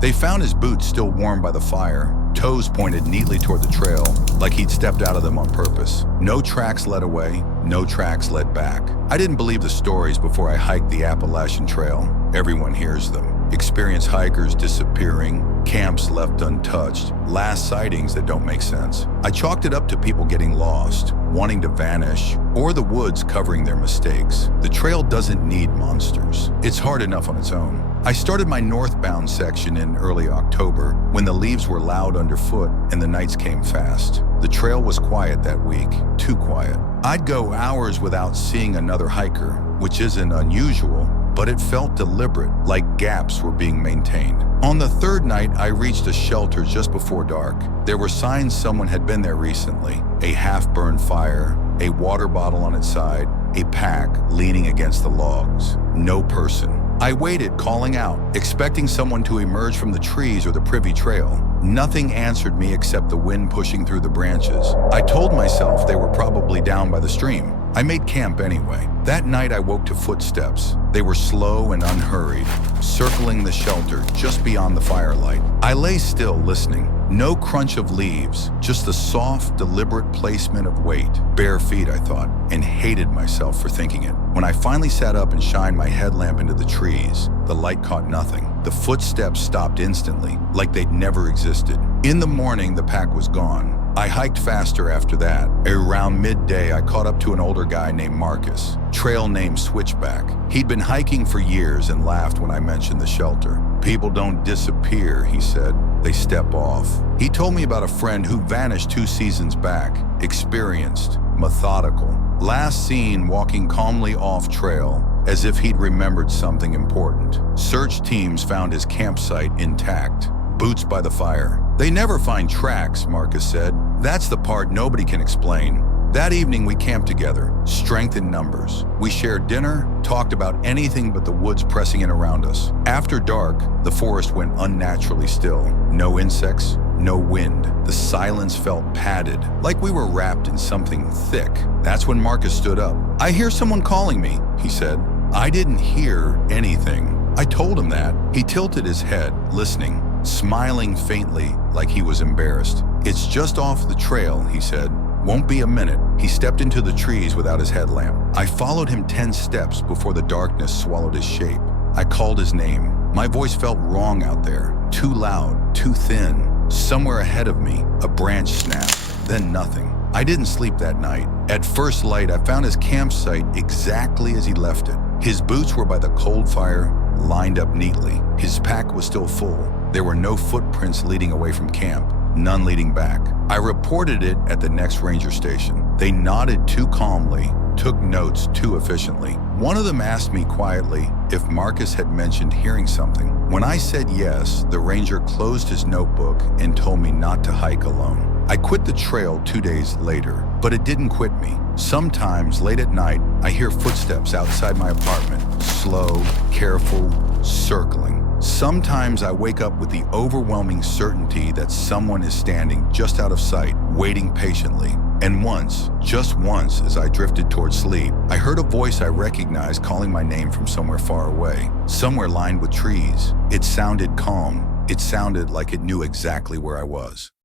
They found his boots still warm by the fire, toes pointed neatly toward the trail, like he'd stepped out of them on purpose. No tracks led away, no tracks led back. I didn't believe the stories before I hiked the Appalachian Trail. Everyone hears them. Experienced hikers disappearing, camps left untouched, last sightings that don't make sense. I chalked it up to people getting lost, wanting to vanish, or the woods covering their mistakes. The trail doesn't need monsters. It's hard enough on its own. I started my northbound section in early October when the leaves were loud underfoot and the nights came fast. The trail was quiet that week, too quiet. I'd go hours without seeing another hiker, which isn't unusual, but it felt deliberate, like gaps were being maintained. On the third night, I reached a shelter just before dark. There were signs someone had been there recently: a half-burned fire, a water bottle on its side, a pack leaning against the logs. No person. I waited, calling out, expecting someone to emerge from the trees or the privy trail. Nothing answered me except the wind pushing through the branches. I told myself they were probably down by the stream. I made camp anyway. That night I woke to footsteps. They were slow and unhurried, circling the shelter just beyond the firelight. I lay still, listening. No crunch of leaves, just the soft, deliberate placement of weight. Bare feet, I thought, and hated myself for thinking it. When I finally sat up and shined my headlamp into the trees, the light caught nothing. The footsteps stopped instantly, like they'd never existed. In the morning, the pack was gone. I hiked faster after that. Around midday, I caught up to an older guy named Marcus, trail name Switchback. He'd been hiking for years and laughed when I mentioned the shelter. People don't disappear, he said. They step off. He told me about a friend who vanished 2 seasons back, experienced, methodical. Last seen walking calmly off trail, as if he'd remembered something important. Search teams found his campsite intact. Boots by the fire. They never find tracks, Marcus said. That's the part nobody can explain. That evening we camped together, strength in numbers. We shared dinner, talked about anything but the woods pressing in around us. After dark, the forest went unnaturally still. No insects, no wind. The silence felt padded, like we were wrapped in something thick. That's when Marcus stood up. "I hear someone calling me," he said. I didn't hear anything. I told him that. He tilted his head, listening, smiling faintly like he was embarrassed. "It's just off the trail," he said. "Won't be a minute." He stepped into the trees without his headlamp. I followed him 10 steps before the darkness swallowed his shape. I called his name. My voice felt wrong out there. Too loud, too thin. Somewhere ahead of me, a branch snapped, then nothing. I didn't sleep that night. At first light, I found his campsite exactly as he left it. His boots were by the cold fire, lined up neatly. His pack was still full. There were no footprints leading away from camp, none leading back. I reported it at the next ranger station. They nodded too calmly, took notes too efficiently. One of them asked me quietly if Marcus had mentioned hearing something. When I said yes, the ranger closed his notebook and told me not to hike alone. I quit the trail 2 days later, but it didn't quit me. Sometimes, late at night, I hear footsteps outside my apartment, slow, careful, circling. Sometimes I wake up with the overwhelming certainty that someone is standing just out of sight, waiting patiently. And once, just once, as I drifted towards sleep, I heard a voice I recognized calling my name from somewhere far away, somewhere lined with trees. It sounded calm. It sounded like it knew exactly where I was.